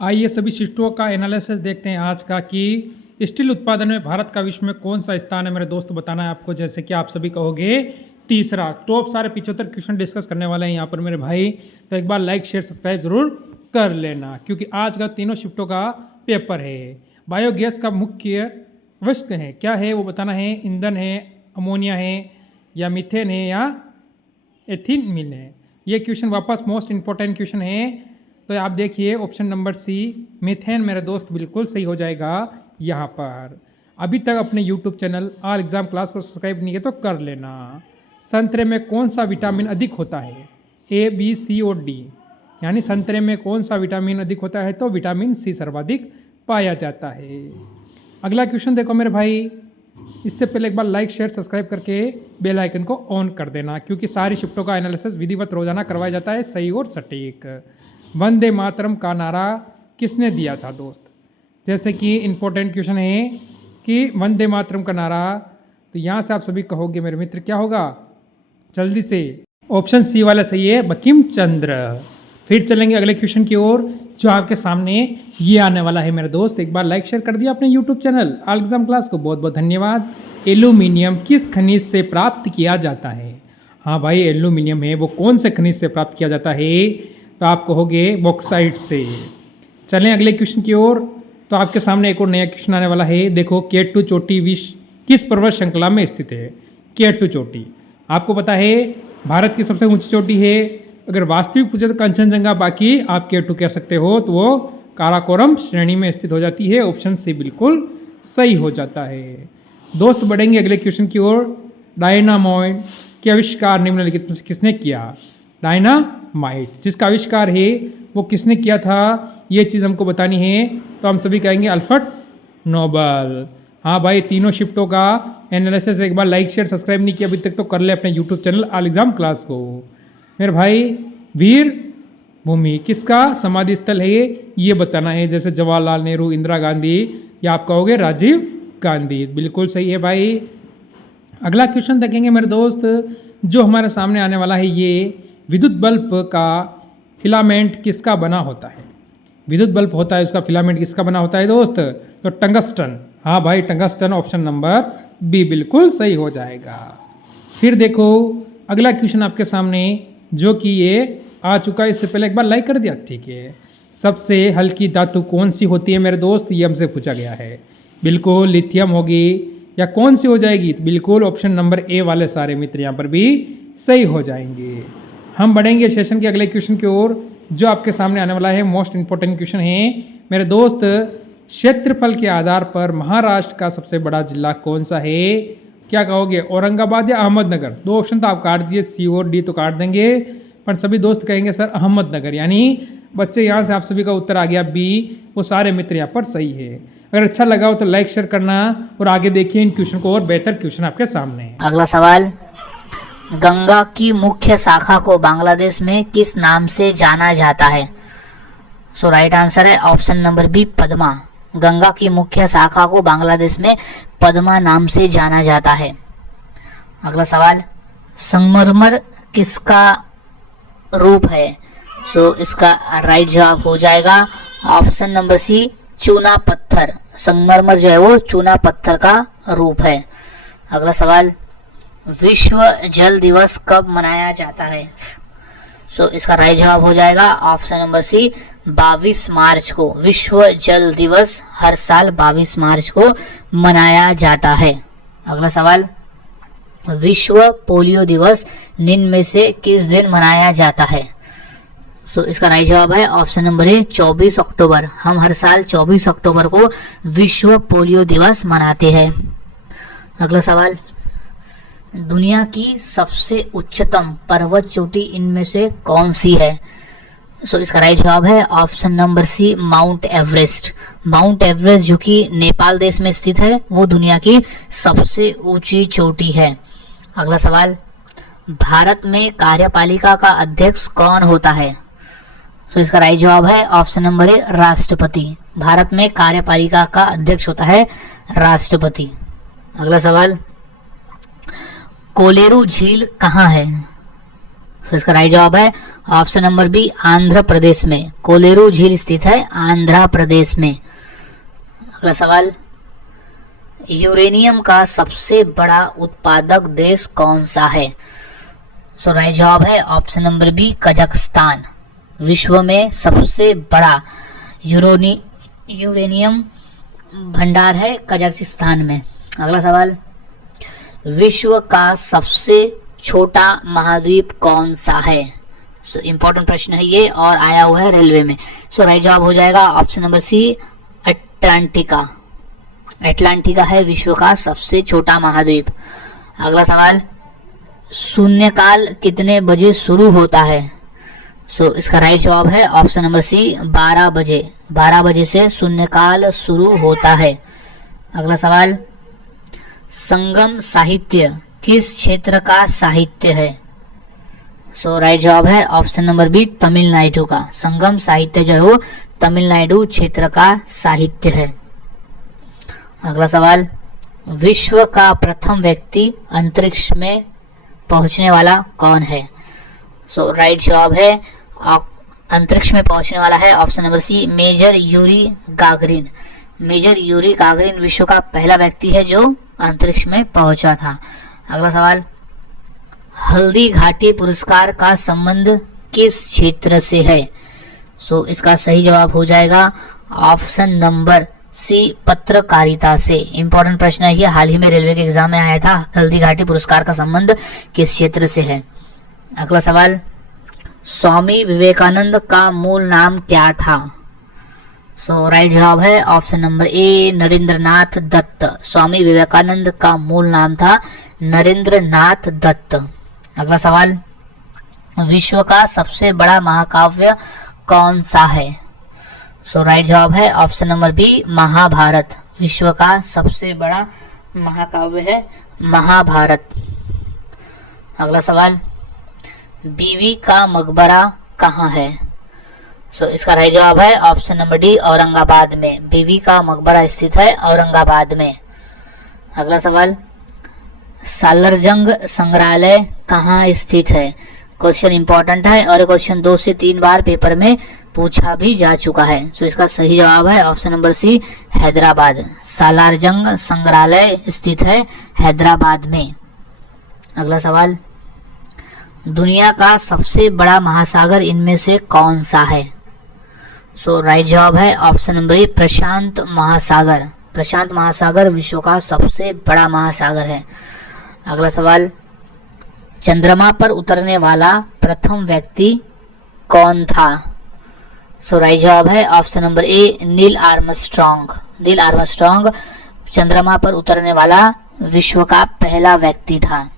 आइए सभी शिफ्टों का एनालिसिस देखते हैं आज का कि स्टील उत्पादन में भारत का विश्व में कौन सा स्थान है। मेरे दोस्त बताना है आपको, जैसे कि आप सभी कहोगे तीसरा। टॉप सारे 75 क्वेश्चन डिस्कस करने वाले हैं यहाँ पर मेरे भाई, तो एक बार लाइक शेयर सब्सक्राइब जरूर कर लेना, क्योंकि आज का तीनों शिफ्टों का पेपर है। बायोगैस का मुख्य वस्तु है क्या है वो बताना है। ईंधन है, अमोनिया है, या मीथेन है, या एथिलीन है। ये क्वेश्चन वापस मोस्ट इंपॉर्टेंट क्वेश्चन है। तो आप देखिए ऑप्शन नंबर सी मीथेन मेरे दोस्त बिल्कुल सही हो जाएगा यहाँ पर। अभी तक अपने YouTube channel all exam class को सब्सक्राइब नहीं किया तो कर लेना। संतरे में कौन सा विटामिन अधिक होता है? ए, बी, सी और डी। यानी संतरे में कौन सा विटामिन अधिक होता है? तो विटामिन सी सर्वाधिक पाया जाता है। अगला क्वेश्चन देखो मेरे भाई, इससे पहले एक बार लाइक शेयर सब्सक्राइब करके बेल आइकन को ऑन कर देना, क्योंकि सारी शिफ्टों का एनालिसिस विधिवत रोजाना करवाया जाता है, सही और सटीक। वंदे मातरम का नारा किसने दिया था दोस्त? जैसे कि इंपॉर्टेंट क्वेश्चन है कि वंदे मातरम का नारा, तो यहाँ से आप सभी कहोगे मेरे मित्र क्या होगा? जल्दी से ऑप्शन सी वाला सही है, बंकिम चंद्र। फिर चलेंगे अगले क्वेश्चन की ओर, जो आपके सामने ये आने वाला है मेरे दोस्त। एक बार लाइक शेयर कर दिया अपने YouTube channel all exam class को, बहुत बहुत धन्यवाद। एल्यूमिनियम किस खनिज से प्राप्त किया जाता है? हाँ भाई, एल्यूमिनियम है वो कौन से खनिज से प्राप्त किया जाता है? तो आप कहोगे बॉक्साइट से। चलें अगले क्वेश्चन की ओर, तो आपके सामने एक और नया क्वेश्चन आने वाला है। देखो, केटू चोटी विश्व किस पर्वत श्रृंखला में स्थित है? केटू चोटी आपको पता है भारत की सबसे ऊंची चोटी है। अगर वास्तविक पूछे तो कंचनजंगा, बाकी आप केटू कह सकते हो, तो वो काराकोरम श्रेणी में स्थित हो जाती है। ऑप्शन सी बिल्कुल सही हो जाता है। दोस्त बढ़ेंगे अगले क्वेश्चन की ओर। डायनामाइट के आविष्कार निम्नलिखित में से किसने किया? डायनामाइट जिसका आविष्कार है वो किसने किया था, ये चीज़ हमको बतानी है। तो हम सभी कहेंगे अल्फ्रेड नोबल। हाँ भाई, तीनों शिफ्टों का एनालिसिस एक बार लाइक शेयर सब्सक्राइब नहीं किया अभी तक तो कर ले अपने YouTube channel all exam class को। मेरे भाई, वीर भूमि किसका समाधि स्थल है ये बताना है। जैसे जवाहरलाल नेहरू, इंदिरा गांधी, या आप कहोगे राजीव गांधी। बिल्कुल सही है भाई। अगला क्वेश्चन देखेंगे मेरे दोस्त, जो हमारे सामने आने वाला है। ये विद्युत बल्ब का फिलामेंट किसका बना होता है? विद्युत बल्ब होता है, उसका फिलामेंट किसका बना होता है दोस्त? तो टंगस्टन। हाँ भाई, टंगस्टन। ऑप्शन नंबर बी बिल्कुल सही हो जाएगा। फिर देखो अगला क्वेश्चन आपके सामने, जो कि ये आ चुका है। इससे पहले एक बार लाइक कर दिया, ठीक है। सबसे हल्की धातु कौन सी होती है मेरे दोस्त? ये हमसे पूछा गया है। बिल्कुल लिथियम होगी, या कौन सी हो जाएगी? तो बिल्कुल ऑप्शन नंबर ए वाले सारे मित्र यहाँ पर भी सही हो जाएंगे। हम बढ़ेंगे सेशन के अगले क्वेश्चन की ओर, जो आपके सामने आने वाला है। मोस्ट इंपॉर्टेंट क्वेश्चन है मेरे दोस्त, क्षेत्रफल के आधार पर महाराष्ट्र का सबसे बड़ा जिला कौन सा है? क्या कहोगे, औरंगाबाद या अहमदनगर? दो ऑप्शन तो आप काट दिए, सी और डी तो काट देंगे, पर सभी दोस्त कहेंगे सर अहमदनगर। यानी बच्चे यहाँ से आप सभी का उत्तर आ गया बी, वो सारे मित्र यहाँ पर सही है। अगर अच्छा लगा हो तो लाइक शेयर करना और आगे देखिए इन क्वेश्चन को, और बेहतर क्वेश्चन आपके सामने है। अगला सवाल, गंगा की मुख्य शाखा को बांग्लादेश में किस नाम से जाना जाता है? सो राइट आंसर है option number B, Padma. Ganga की मुख्य शाखा को बांग्लादेश में पद्मा नाम से जाना जाता है। अगला सवाल, संगमरमर किसका रूप है? सो इसका राइट जवाब हो जाएगा ऑप्शन नंबर सी, चूना पत्थर। संगमरमर जो है वो चूना पत्थर का रूप है। अगला सवाल, विश्व जल दिवस कब मनाया जाता है? सो इसका राइट जवाब हो जाएगा ऑप्शन नंबर सी, 22 मार्च को। विश्व जल दिवस हर साल 22 मार्च को मनाया जाता है। अगला सवाल, विश्व पोलियो दिवस निम्न में से किस दिन मनाया जाता है? सो इसका राइट जवाब है ऑप्शन नंबर ए, 24 अक्टूबर। हम हर साल 24 अक्टूबर को विश्व पोलियो दिवस मनाते हैं। अगला सवाल, दुनिया की सबसे उच्चतम पर्वत चोटी इनमें से कौन सी है? सो इसका राइट जवाब है option number C, Mount Everest. Mount Everest जो कि नेपाल देश में स्थित है, वो दुनिया की सबसे ऊंची चोटी है। अगला सवाल, भारत में कार्यपालिका का अध्यक्ष कौन होता है? सो इसका राइट जवाब है ऑप्शन नंबर ए, राष्ट्रपति। भारत में कार्यपालिका का अध्यक्ष होता है राष्ट्रपति। अगला सवाल, कोलेरू झील कहाँ है? तो इसका राइट जवाब है option number B Andhra Pradesh में। कोलेरू झील स्थित है आंध्र प्रदेश में। अगला सवाल, यूरेनियम का सबसे बड़ा उत्पादक देश कौन सा है? सो राइट जवाब है ऑप्शन नंबर बी कजाकिस्तान। विश्व में सबसे बड़ा यूरेनियम भंडार है कजाकिस्तान में। अगला सवाल, विश्व का सबसे छोटा महाद्वीप कौन सा है? सो इंपॉर्टेंट प्रश्न है ये और आया हुआ है रेलवे में। सो राइट जवाब हो जाएगा option number C Atlantica. Atlantica है विश्व का सबसे छोटा महाद्वीप। अगला सवाल, शून्यकाल कितने बजे शुरू होता है? सो इसका राइट जवाब है ऑप्शन नंबर सी 12 बजे। 12 बजे से शून्यकाल शुरू होता है। अगला सवाल, संगम साहित्य किस क्षेत्र का साहित्य है? सो राइट जवाब है ऑप्शन नंबर बी तमिलनाडु का। संगम साहित्य जो है वो तमिलनाडु क्षेत्र का साहित्य है। अगला सवाल, विश्व का प्रथम व्यक्ति अंतरिक्ष में पहुंचने वाला कौन है? सो राइट जवाब है अंतरिक्ष में पहुंचने वाला है option number C Major Yuri Gagarin. Major Yuri Gagarin विश्व का पहला व्यक्ति है जो अंतरिक्ष में पहुंचा था। अगला सवाल, हल्दी घाटी पुरस्कार का संबंध किस क्षेत्र से है? सो इसका सही जवाब हो जाएगा ऑप्शन नंबर सी पत्रकारिता से। इंपॉर्टेंट प्रश्न है ये, हाल ही में रेलवे के एग्जाम में आया था। हल्दी घाटी पुरस्कार का संबंध किस क्षेत्र से है? अगला सवाल, स्वामी विवेकानंद का मूल नाम क्या था? सो राइट जवाब है option number A Narendranath Datta. Swami Vivekananda का मूल नाम था नरेंद्रनाथ दत्त। अगला सवाल, विश्व का सबसे बड़ा महाकाव्य कौन सा है? सो राइट जवाब है ऑप्शन नंबर बी महाभारत। विश्व का सबसे बड़ा महाकाव्य है महाभारत। अगला सवाल, बीवी का मकबरा कहाँ है? सो इसका राइट जवाब है ऑप्शन नंबर डी औरंगाबाद में। बीवी का मकबरा स्थित है औरंगाबाद में। अगला सवाल, सालारजंग संग्रहालय कहाँ स्थित है? क्वेश्चन इंपॉर्टेंट है और क्वेश्चन 2 से 3 बार पेपर में पूछा भी जा चुका है। सो इसका सही जवाब है option number C Hyderabad. Salar Jung संग्रहालय स्थित है हैदराबाद में। अगला सवाल, दुनिया का सबसे बड़ा महासागर इनमें से कौन सा है? सो राइट जवाब है ऑप्शन नंबर ए प्रशांत महासागर। प्रशांत महासागर विश्व का सबसे बड़ा महासागर है। अगला सवाल, चंद्रमा पर उतरने वाला प्रथम व्यक्ति कौन था? सो राइट जवाब है ऑप्शन नंबर ए नील आर्मस्ट्रॉन्ग। नील आर्मस्ट्रॉन्ग चंद्रमा पर उतरने वाला विश्व का पहला व्यक्ति था।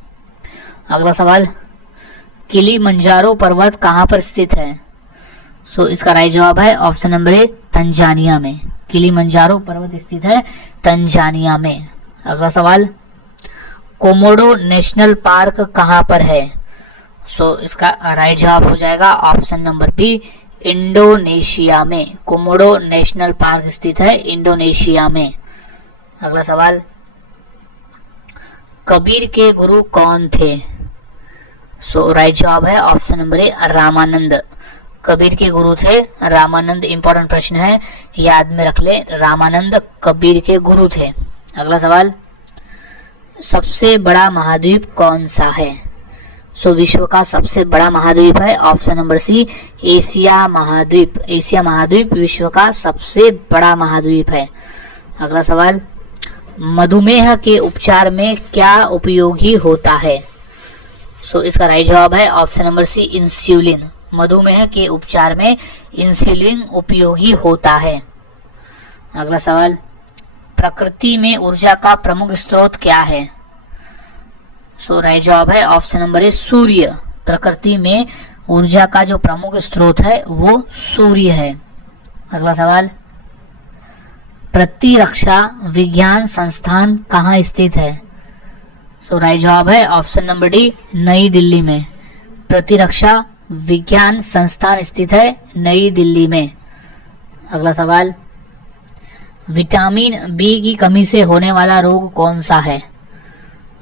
अगला सवाल, किलिमंजारो पर्वत कहाँ पर स्थित है? सो इसका राइट जवाब है ऑप्शन नंबर ए तंजानिया में। किलिमंजारो पर्वत स्थित है तंजानिया में। अगला सवाल, कोमोडो नेशनल पार्क कहाँ पर है? सो इसका राइट जवाब हो जाएगा ऑप्शन नंबर बी इंडोनेशिया में। कोमोडो नेशनल पार्क स्थित है इंडोनेशिया में। अगला सवाल, कबीर के गुरु कौन थे? सो राइट जवाब है ऑप्शन नंबर ए रामानंद। कबीर के गुरु थे रामानंद। इंपॉर्टेंट प्रश्न है, याद में रख ले, रामानंद कबीर के गुरु थे। अगला सवाल, सबसे बड़ा महाद्वीप कौन सा है? सो विश्व का सबसे बड़ा महाद्वीप है ऑप्शन नंबर सी एशिया महाद्वीप। एशिया महाद्वीप विश्व का सबसे बड़ा महाद्वीप है। अगला सवाल, मधुमेह के उपचार में क्या उपयोगी होता है? सो इसका राइट जवाब है ऑप्शन नंबर सी इंसुलिन। मधुमेह के उपचार में इंसुलिन उपयोगी होता है। अगला सवाल, प्रकृति में ऊर्जा का प्रमुख स्रोत क्या है? सो राइट जवाब है ऑप्शन नंबर ए सूर्य। प्रकृति में ऊर्जा का जो प्रमुख स्रोत है वो सूर्य है। अगला सवाल, प्रतिरक्षा विज्ञान संस्थान कहाँ स्थित है? सो राइट जवाब है ऑप्शन नंबर डी नई दिल्ली में। प्रतिरक्षा विज्ञान संस्थान स्थित है नई दिल्ली में। अगला सवाल, विटामिन बी की कमी से होने वाला रोग कौन सा है?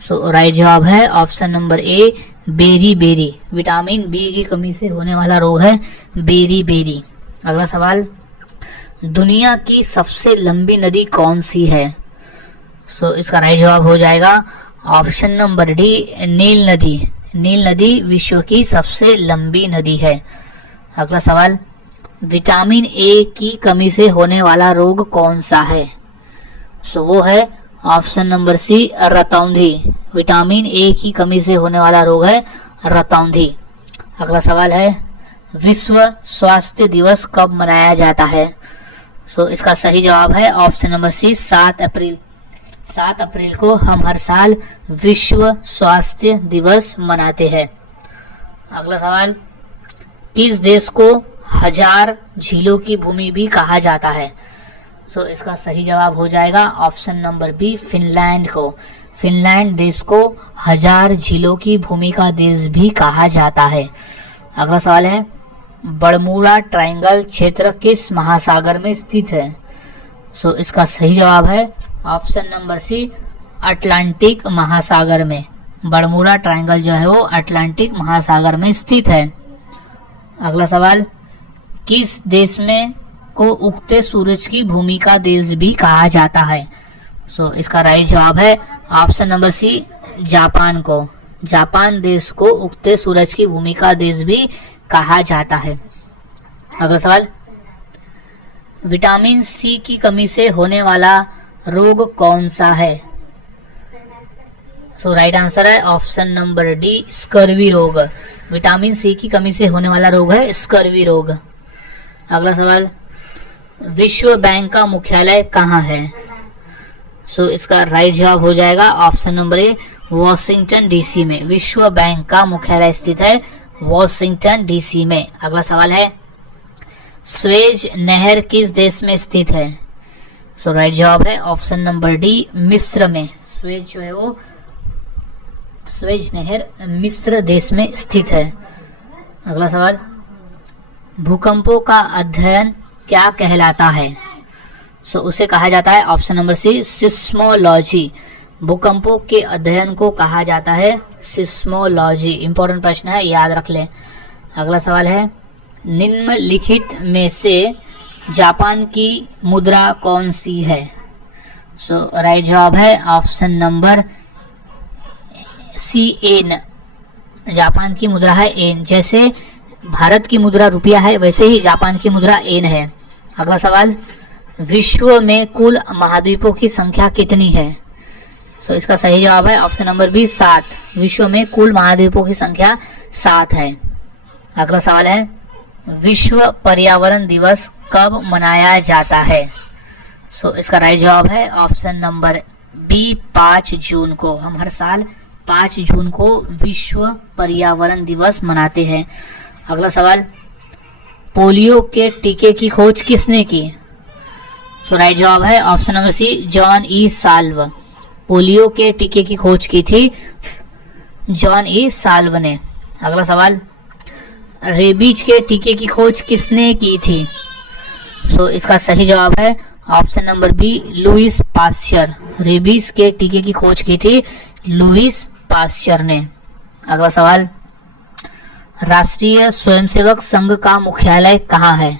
सो राइट जवाब है option number A beriberi, vitamin B की कमी से होने वाला रोग है बेरी बेरी। अगला सवाल, दुनिया की सबसे लंबी नदी कौन सी है? सो इसका राइट जवाब हो जाएगा ऑप्शन नंबर डी, नील नदी। नील नदी विश्व की सबसे लंबी नदी है। अगला सवाल, विटामिन ए की कमी से होने वाला रोग कौन सा है? सो वो है ऑप्शन नंबर सी, रतौंधी। विटामिन ए की कमी से होने वाला रोग है रतौंधी। अगला सवाल है, विश्व स्वास्थ्य दिवस कब मनाया जाता है? सो इसका सही जवाब है ऑप्शन नंबर सी, 7 अप्रैल। 7 अप्रैल को हम हर साल विश्व स्वास्थ्य दिवस मनाते हैं। अगला सवाल, किस देश को 1000 झीलों की भूमि भी कहा जाता है? सो इसका सही जवाब हो जाएगा ऑप्शन नंबर बी, फिनलैंड को। फिनलैंड देश को 1000 झीलों की भूमि का देश भी कहा जाता है। अगला सवाल है, बरमूडा ट्रायंगल क्षेत्र किस महासागर में स्थित है? सो इसका सही जवाब है ऑप्शन नंबर सी, अटलांटिक महासागर में। बरमूडा ट्रायंगल जो है वो अटलांटिक महासागर में स्थित है। अगला सवाल, किस देश में को उगते सूरज की भूमि का देश भी कहा जाता है? सो इसका राइट जवाब है ऑप्शन नंबर सी, जापान को। जापान देश को उगते सूरज की भूमि का देश भी कहा जाता है। अगला सवाल, विटामिन सी की कमी से होने वाला रोग कौन सा है? सो राइट आंसर है ऑप्शन नंबर डी, स्कर्वी रोग। विटामिन सी की कमी से होने वाला रोग है स्कर्वी रोग। अगला सवाल, विश्व बैंक का मुख्यालय कहाँ है? सो इसका राइट जवाब हो जाएगा ऑप्शन नंबर ए, वॉशिंगटन डीसी में। विश्व बैंक का मुख्यालय स्थित है वॉशिंगटन डीसी में। अगला सवाल है, स्वेज नहर किस देश में स्थित है? सो राइट जवाब है ऑप्शन नंबर डी, मिस्र में। स्वेज जो है वो स्वेज नहर मिस्र देश में स्थित है। अगला सवाल, भूकंपों का अध्ययन क्या कहलाता है? सो उसे कहा जाता है ऑप्शन नंबर सी, सिस्मोलॉजी। भूकंपों के अध्ययन को कहा जाता है सिस्मोलॉजी। इंपॉर्टेंट प्रश्न है, याद रख लें। अगला सवाल है, निम्नलिखित में से जापान की मुद्रा कौन सी है? सो राइट जवाब है option number C, yen. Japan की मुद्रा है एन। जैसे भारत की मुद्रा रुपया है वैसे ही जापान की मुद्रा एन है। अगला सवाल, विश्व में कुल महाद्वीपों की संख्या कितनी है? सो इसका सही जवाब है ऑप्शन नंबर बी, 7। विश्व में कुल महाद्वीपों की संख्या 7 है। अगला सवाल है, विश्व पर्यावरण दिवस कब मनाया जाता है? सो इसका राइट जवाब है ऑप्शन नंबर बी, 5 जून को। हम हर साल 5 जून को विश्व पर्यावरण दिवस मनाते हैं। अगला सवाल, पोलियो के टीके की खोज किसने की? सो राइट जवाब है option number C, Jonas Salk. Polio के टीके की खोज की थी जॉन ई साल्व ने। अगला सवाल, रेबीज के टीके की खोज किसने की थी? सो इसका सही जवाब है option number B, Louis Pasteur. Rabies के टीके की खोज की थी लुईस पास्चर ने। अगला सवाल, राष्ट्रीय स्वयंसेवक संघ का मुख्यालय कहाँ है?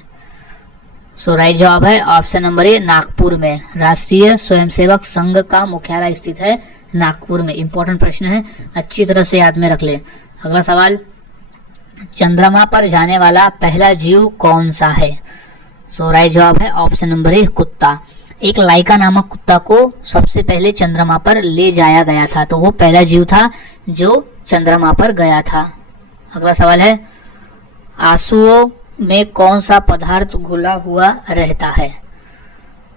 सो राइट जवाब है ऑप्शन नंबर ए, नागपुर में। राष्ट्रीय स्वयंसेवक संघ का मुख्यालय स्थित है नागपुर में। इंपॉर्टेंट प्रश्न है, अच्छी तरह से याद में रख ले। अगला सवाल, चंद्रमा पर जाने वाला पहला जीव कौन सा है? सो राइट जवाब है ऑप्शन नंबर ए, कुत्ता। एक लाइका नामक कुत्ता को सबसे पहले चंद्रमा पर ले जाया गया था, तो वो पहला जीव था जो चंद्रमा पर गया था। अगला सवाल है, आंसुओं में कौन सा पदार्थ घुला हुआ रहता है?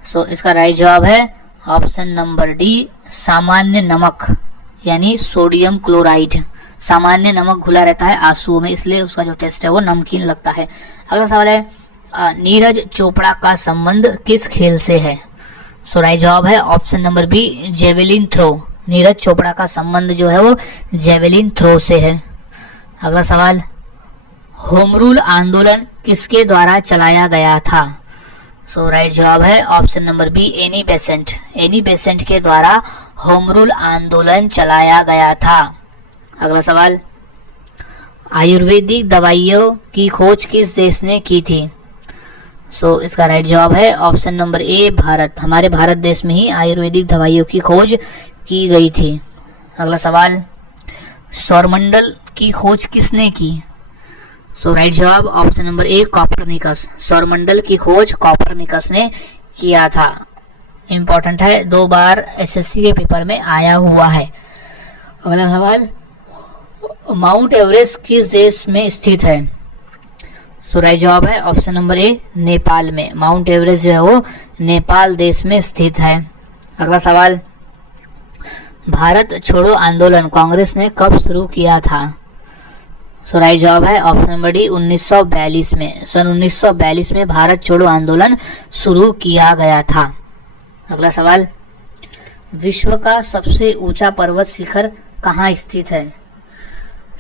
सो इसका राइट जवाब है ऑप्शन नंबर डी, सामान्य नमक यानी सोडियम क्लोराइड। सामान्य नमक घुला रहता है आंसुओं में, इसलिए उसका जो टेस्ट है वो नमकीन लगता है। अगला सवाल है, नीरज चोपड़ा का संबंध किस खेल से है? सो राइट जवाब है option number B, javelin throw. Neeraj Chopra का संबंध जो है वो जेवेलिन थ्रो से है। अगला सवाल, होम रूल आंदोलन किसके द्वारा चलाया गया था? सो राइट जवाब है option number B, Annie Besant. Annie Besant के द्वारा होम रूल आंदोलन चलाया गया था। अगला सवाल, आयुर्वेदिक दवाइयों की खोज किस देश ने की थी? सो इसका राइट जवाब है ऑप्शन नंबर ए, भारत। हमारे भारत देश में ही आयुर्वेदिक दवाइयों की खोज की गई थी। अगला सवाल, सौरमंडल की खोज किसने की? सो राइट जवाब ऑप्शन नंबर ए, कॉपरनिकस। सौरमंडल की खोज कॉपरनिकस ने किया था। इंपॉर्टेंट है, 2 बार एसएससी के पेपर में आया हुआ है। अगला सवाल, माउंट एवरेस्ट किस देश में स्थित है? सो राइट जवाब है ऑप्शन नंबर ए, नेपाल में। माउंट एवरेस्ट जो है वो नेपाल देश में स्थित है। अगला सवाल, भारत छोड़ो आंदोलन कांग्रेस ने कब शुरू किया था? सो राइट जवाब है ऑप्शन नंबर डी, 1942 में। सन 1942 में भारत छोड़ो आंदोलन शुरू किया गया था। अगला सवाल, विश्व का सबसे ऊंचा पर्वत शिखर कहाँ स्थित है?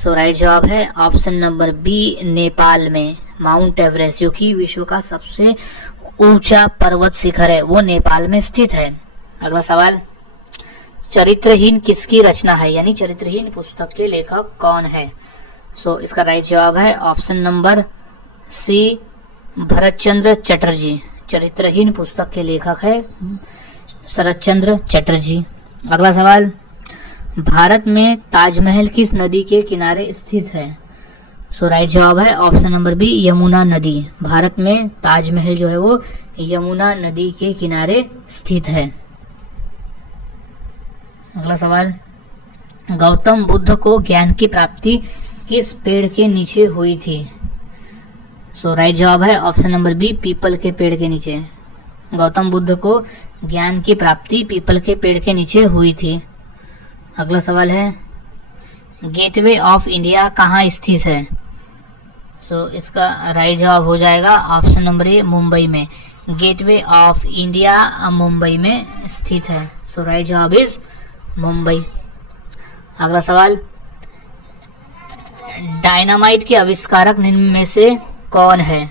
सो राइट जवाब है ऑप्शन नंबर बी, नेपाल में। माउंट एवरेस्ट जो कि विश्व का सबसे ऊंचा पर्वत शिखर है वो नेपाल में स्थित है। अगला सवाल, चरित्रहीन किसकी रचना है, यानी चरित्रहीन पुस्तक के लेखक कौन है? सो इसका राइट जवाब है option number C, Bharatchandra Chatterjee. Charitraheen पुस्तक के लेखक है शरतचंद्र चटर्जी। अगला सवाल, भारत में ताजमहल किस नदी के किनारे स्थित है? सो राइट जवाब है ऑप्शन नंबर बी, यमुना नदी। भारत में ताजमहल जो है वो यमुना नदी के किनारे स्थित है। अगला सवाल, गौतम बुद्ध को ज्ञान की प्राप्ति किस पेड़ के नीचे हुई थी? सो राइट जवाब है ऑप्शन नंबर बी, पीपल के पेड़ के नीचे। गौतम बुद्ध को ज्ञान की प्राप्ति पीपल के पेड़ के नीचे हुई थी। अगला सवाल है, गेटवे ऑफ इंडिया कहाँ स्थित है? सो इसका राइट जवाब हो जाएगा ऑप्शन नंबर ए, मुंबई में। गेटवे ऑफ इंडिया मुंबई में स्थित है। सो राइट जवाब इज मुंबई। अगला सवाल, डायनामाइट के आविष्कारक निम्न में से कौन है?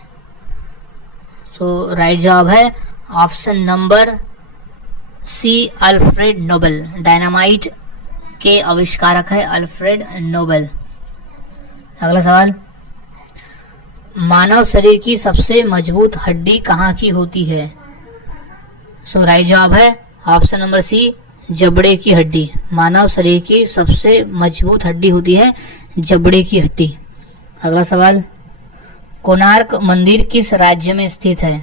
सो राइट जवाब है option number C, Alfred Nobel. Dynamite के आविष्कारक है अल्फ्रेड नोबेल। अगला सवाल, मानव शरीर की सबसे मजबूत हड्डी कहाँ की होती है? सो राइट जवाब है ऑप्शन नंबर सी, जबड़े की हड्डी। मानव शरीर की सबसे मजबूत हड्डी होती है जबड़े की हड्डी। अगला सवाल, कोणार्क मंदिर किस राज्य में स्थित है?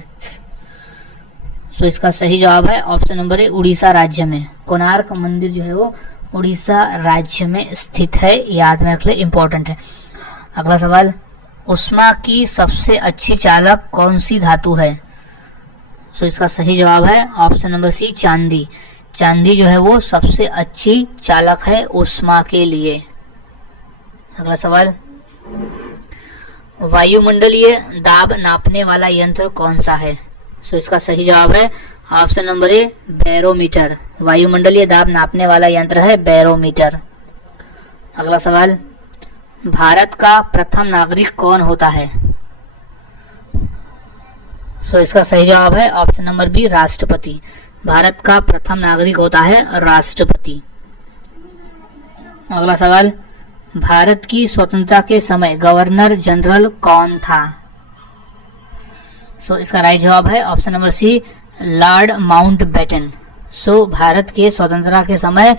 सो इसका सही जवाब है ऑप्शन नंबर ए, उड़ीसा राज्य में। कोणार्क मंदिर जो है वो उड़ीसा राज्य में स्थित है, याद में रख ले, इंपॉर्टेंट है। अगला सवाल, उष्मा की सबसे अच्छी चालक कौन सी धातु है? सो इसका सही जवाब है ऑप्शन नंबर सी, चांदी। चांदी जो है वो सबसे अच्छी चालक है उष्मा के लिए। अगला सवाल, वायुमंडलीय दाब नापने वाला यंत्र कौन सा है? सो इसका सही जवाब है ऑप्शन नंबर ए, बैरोमीटर। वायुमंडलीय दाब नापने वाला यंत्र है बैरोमीटर। अगला सवाल, भारत का प्रथम नागरिक कौन होता है? सो इसका सही जवाब है ऑप्शन नंबर बी, राष्ट्रपति। भारत का प्रथम नागरिक होता है राष्ट्रपति। अगला सवाल, भारत की स्वतंत्रता के समय गवर्नर जनरल कौन था? सो इसका राइट जवाब है option number C, Lord Mountbatten. So Bharat के स्वतंत्रता के समय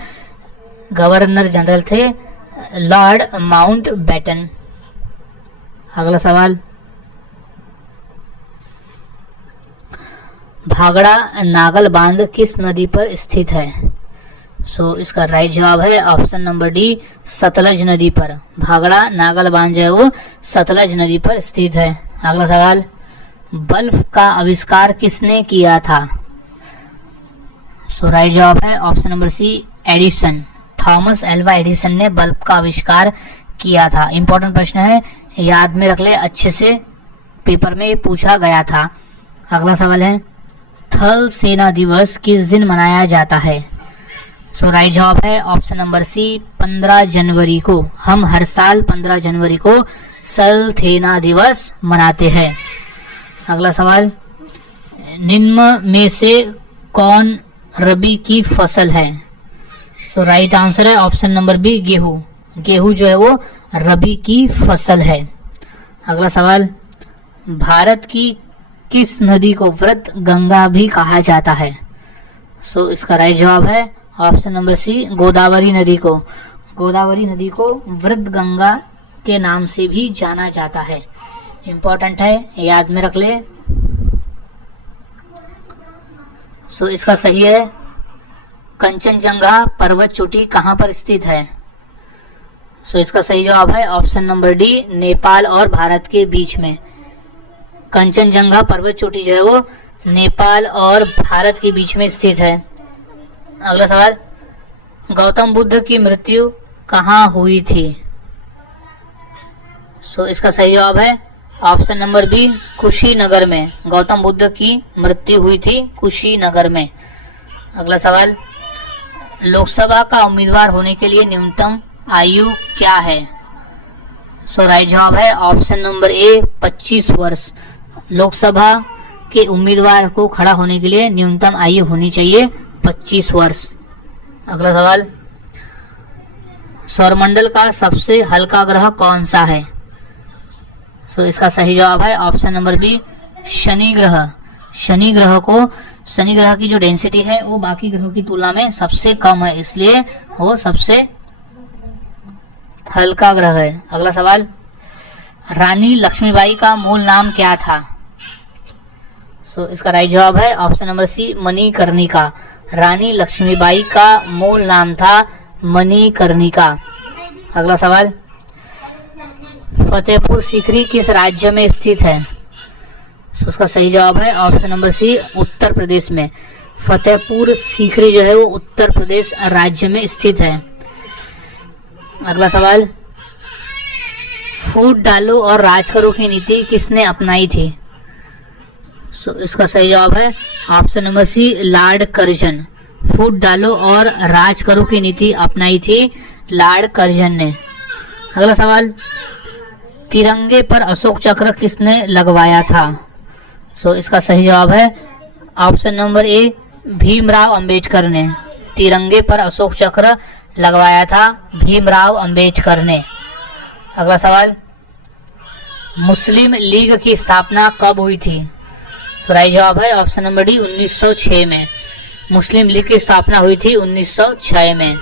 गवर्नर जनरल थे लॉर्ड माउंटबेटन। अगला सवाल, भागड़ा नागल बांध किस नदी पर स्थित है? सो इसका राइट जवाब है ऑप्शन नंबर डी, सतलज नदी पर। भागड़ा नागल बांध जो है वो सतलज नदी पर स्थित है। अगला सवाल, बल्ब का आविष्कार किसने किया था? सो राइट जवाब है option number C, Edison. Thomas Alva Edison ने बल्ब का आविष्कार किया था। इंपॉर्टेंट प्रश्न है, याद में रख ले, अच्छे से पेपर में पूछा गया था। अगला सवाल है, थल सेना दिवस किस दिन मनाया जाता है? सो राइट जवाब है ऑप्शन नंबर सी, 15 जनवरी को। हम हर साल 15 जनवरी को थल सेना दिवस मनाते हैं। अगला सवाल, निम्न में से कौन रबी की फसल है? सो राइट आंसर है ऑप्शन नंबर बी, गेहूं। गेहूं जो है वो रबी की फसल है। अगला सवाल, भारत की किस नदी को वृत गंगा भी कहा जाता है? सो इसका राइट जवाब है ऑप्शन नंबर सी, गोदावरी नदी को। गोदावरी नदी को वृत गंगा के नाम से भी जाना जाता है। इंपॉर्टेंट है, याद में रख ले। सो इसका सही है, कंचनजंगा पर्वत चोटी कहाँ पर स्थित है? सो इसका सही जवाब है ऑप्शन नंबर डी, नेपाल और भारत के बीच में। कंचनजंगा पर्वत चोटी जो है वो नेपाल और भारत के बीच में स्थित है। अगला सवाल, गौतम बुद्ध की मृत्यु कहाँ हुई थी? सो इसका सही जवाब है ऑप्शन नंबर बी, कुशीनगर में। गौतम बुद्ध की मृत्यु हुई थी कुशीनगर में। अगला सवाल, लोकसभा का उम्मीदवार होने के लिए न्यूनतम आयु क्या है? सो राइट जवाब है ऑप्शन नंबर ए, 25 वर्ष। लोकसभा के उम्मीदवार को खड़ा होने के लिए न्यूनतम आयु होनी चाहिए 25 वर्ष। अगला सवाल, सौरमंडल का सबसे हल्का ग्रह कौन सा है? तो इसका सही जवाब है ऑप्शन नंबर बी, शनि ग्रह। शनि ग्रह की जो डेंसिटी है वो बाकी ग्रहों की तुलना में सबसे कम है, इसलिए वो सबसे हल्का ग्रह है। अगला सवाल, रानी लक्ष्मीबाई का मूल नाम क्या था? सो इसका राइट जवाब है ऑप्शन नंबर सी, मणिकर्णिका। रानी लक्ष्मीबाई का मूल नाम था मणिकर्णिका। अगला सवाल, फतेहपुर सीकरी किस राज्य में स्थित है? तो उसका सही जवाब है ऑप्शन नंबर सी, उत्तर प्रदेश में। फतेहपुर सीकरी जो है वो उत्तर प्रदेश राज्य में स्थित है। अगला सवाल, फूट डालो और राज करो की नीति किसने अपनाई थी? सो इसका सही जवाब है option number C, Lord Curzon. फूट डालो और राज करो की नीति अपनाई थी लॉर्ड कर्जन ने। अगला सवाल, तिरंगे पर अशोक चक्र किसने लगवाया था? सो इसका सही जवाब है ऑप्शन नंबर ए, भीमराव अंबेडकर ने। तिरंगे पर अशोक चक्र लगवाया था भीमराव अंबेडकर ने। अगला सवाल, मुस्लिम लीग की स्थापना कब हुई थी? तो राइट जवाब है ऑप्शन नंबर डी, 1906 में। मुस्लिम लीग की स्थापना हुई थी 1906 में।